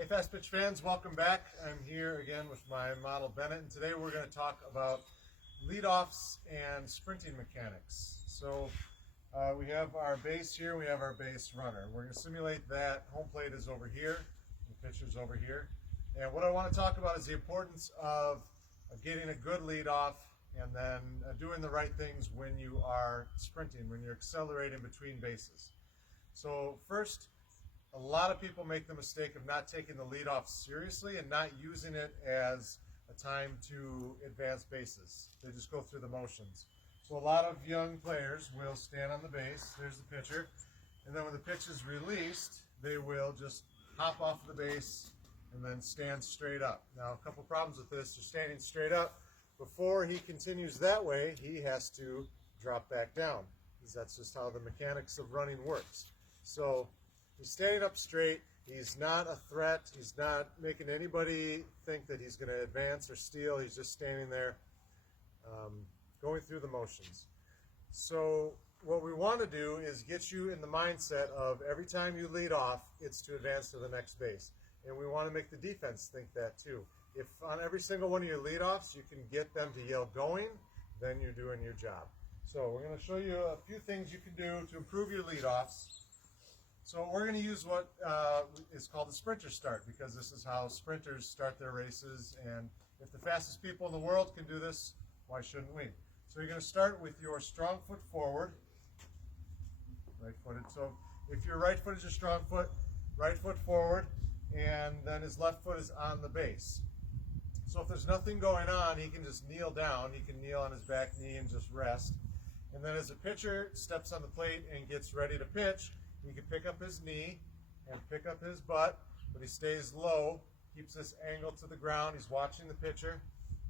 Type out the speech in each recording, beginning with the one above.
Hey Fast Pitch fans, welcome back. I'm here again with my model Bennett, and today we're going to talk about leadoffs and sprinting mechanics. So we have our base here, we have our base runner. We're going to simulate that. Home plate is over here, the pitcher's over here. And what I want to talk about is the importance of getting a good leadoff and then doing the right things when you are sprinting, when you're accelerating between bases. So first, a lot of people make the mistake of not taking the leadoff seriously and not using it as a time to advance bases. They just go through the motions. So a lot of young players will stand on the base, there's the pitcher, and then when the pitch is released, they will just hop off the base and then stand straight up. Now, a couple problems with this. You're standing straight up. Before he continues that way, he has to drop back down, because that's just how the mechanics of running works. So he's standing up straight. He's not a threat. He's not making anybody think that he's going to advance or steal. He's just standing there going through the motions. So what we want to do is get you in the mindset of every time you lead off, it's to advance to the next base. And we want to make the defense think that too. If on every single one of your leadoffs you can get them to yell going, then you're doing your job. So we're going to show you a few things you can do to improve your leadoffs. So we're going to use what is called the sprinter start, because this is how sprinters start their races, and if the fastest people in the world can do this, why shouldn't we? So you're going to start with your strong foot forward, right-footed. So if your right foot is your strong foot, right foot forward, and then his left foot is on the base. So if there's nothing going on, he can just kneel down. He can kneel on his back knee and just rest. And then as the pitcher steps on the plate and gets ready to pitch, he can pick up his knee and pick up his butt, but he stays low, keeps this angle to the ground. He's watching the pitcher.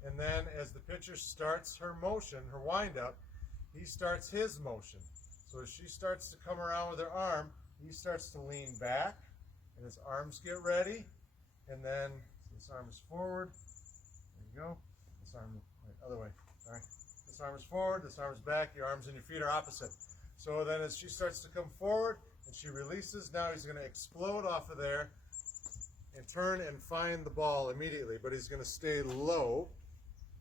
And then as the pitcher starts her motion, her windup, he starts his motion. So as she starts to come around with her arm, he starts to lean back, and his arms get ready. And then this arm is forward. There you go. This arm, right, other way. All right. This arm is forward, this arm is back. Your arms and your feet are opposite. So then as she starts to come forward and she releases, now he's going to explode off of there and turn and find the ball immediately. But he's going to stay low,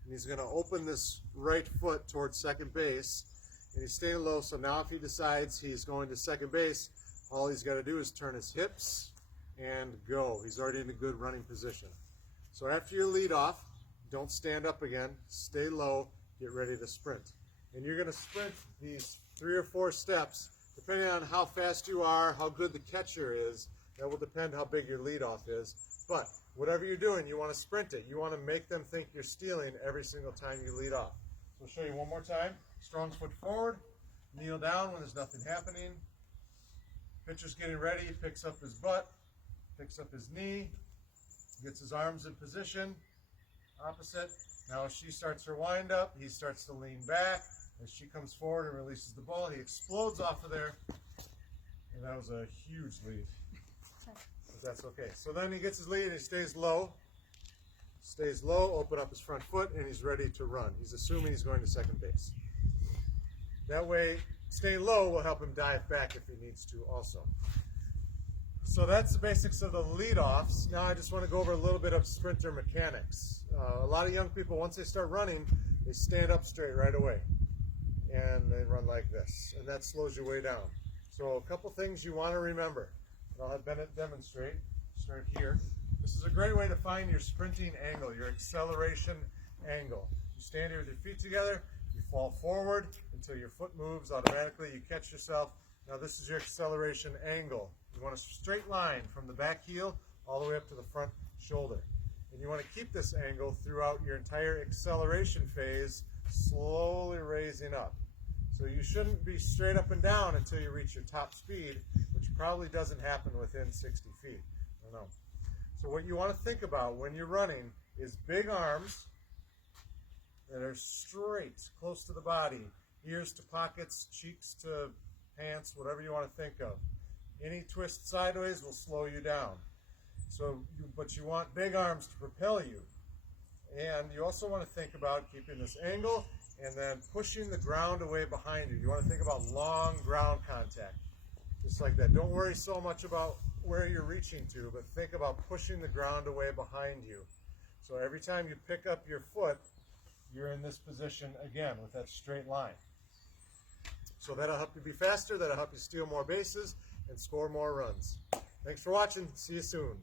and he's going to open this right foot towards second base. And he's staying low, so now if he decides he's going to second base, all he's got to do is turn his hips and go. He's already in a good running position. So after you lead off, don't stand up again. Stay low. Get ready to sprint. And you're going to sprint these 3 or 4 steps, depending on how fast you are, how good the catcher is. That will depend how big your leadoff is. But whatever you're doing, you want to sprint it. You want to make them think you're stealing every single time you lead off. So I'll show you one more time. Strong foot forward. Kneel down when there's nothing happening. Pitcher's getting ready. He picks up his butt, picks up his knee, gets his arms in position. Opposite. Now as she starts her windup, he starts to lean back. As she comes forward and releases the ball, he explodes off of there. And that was a huge lead. But that's okay. So then he gets his lead and he stays low. Stays low, open up his front foot, and he's ready to run. He's assuming he's going to second base. That way, staying low will help him dive back if he needs to also. So that's the basics of the leadoffs. Now I just want to go over a little bit of sprinter mechanics. A lot of young people, once they start running, they stand up straight right away. And they run like this. And that slows you way down. So a couple things you want to remember. And I'll have Bennett demonstrate. Start here. This is a great way to find your sprinting angle, your acceleration angle. You stand here with your feet together. You fall forward until your foot moves automatically. You catch yourself. Now this is your acceleration angle. You want a straight line from the back heel all the way up to the front shoulder. And you want to keep this angle throughout your entire acceleration phase, slowly raising up. So you shouldn't be straight up and down until you reach your top speed, which probably doesn't happen within 60 feet. I don't know. So what you want to think about when you're running is big arms that are straight, close to the body, ears to pockets, cheeks to pants, whatever you want to think of. Any twist sideways will slow you down. But you want big arms to propel you. And you also want to think about keeping this angle and then pushing the ground away behind you. You want to think about long ground contact, just like that. Don't worry so much about where you're reaching to, but think about pushing the ground away behind you. So every time you pick up your foot, you're in this position again with that straight line. So that'll help you be faster, that'll help you steal more bases and score more runs. Thanks for watching. See you soon.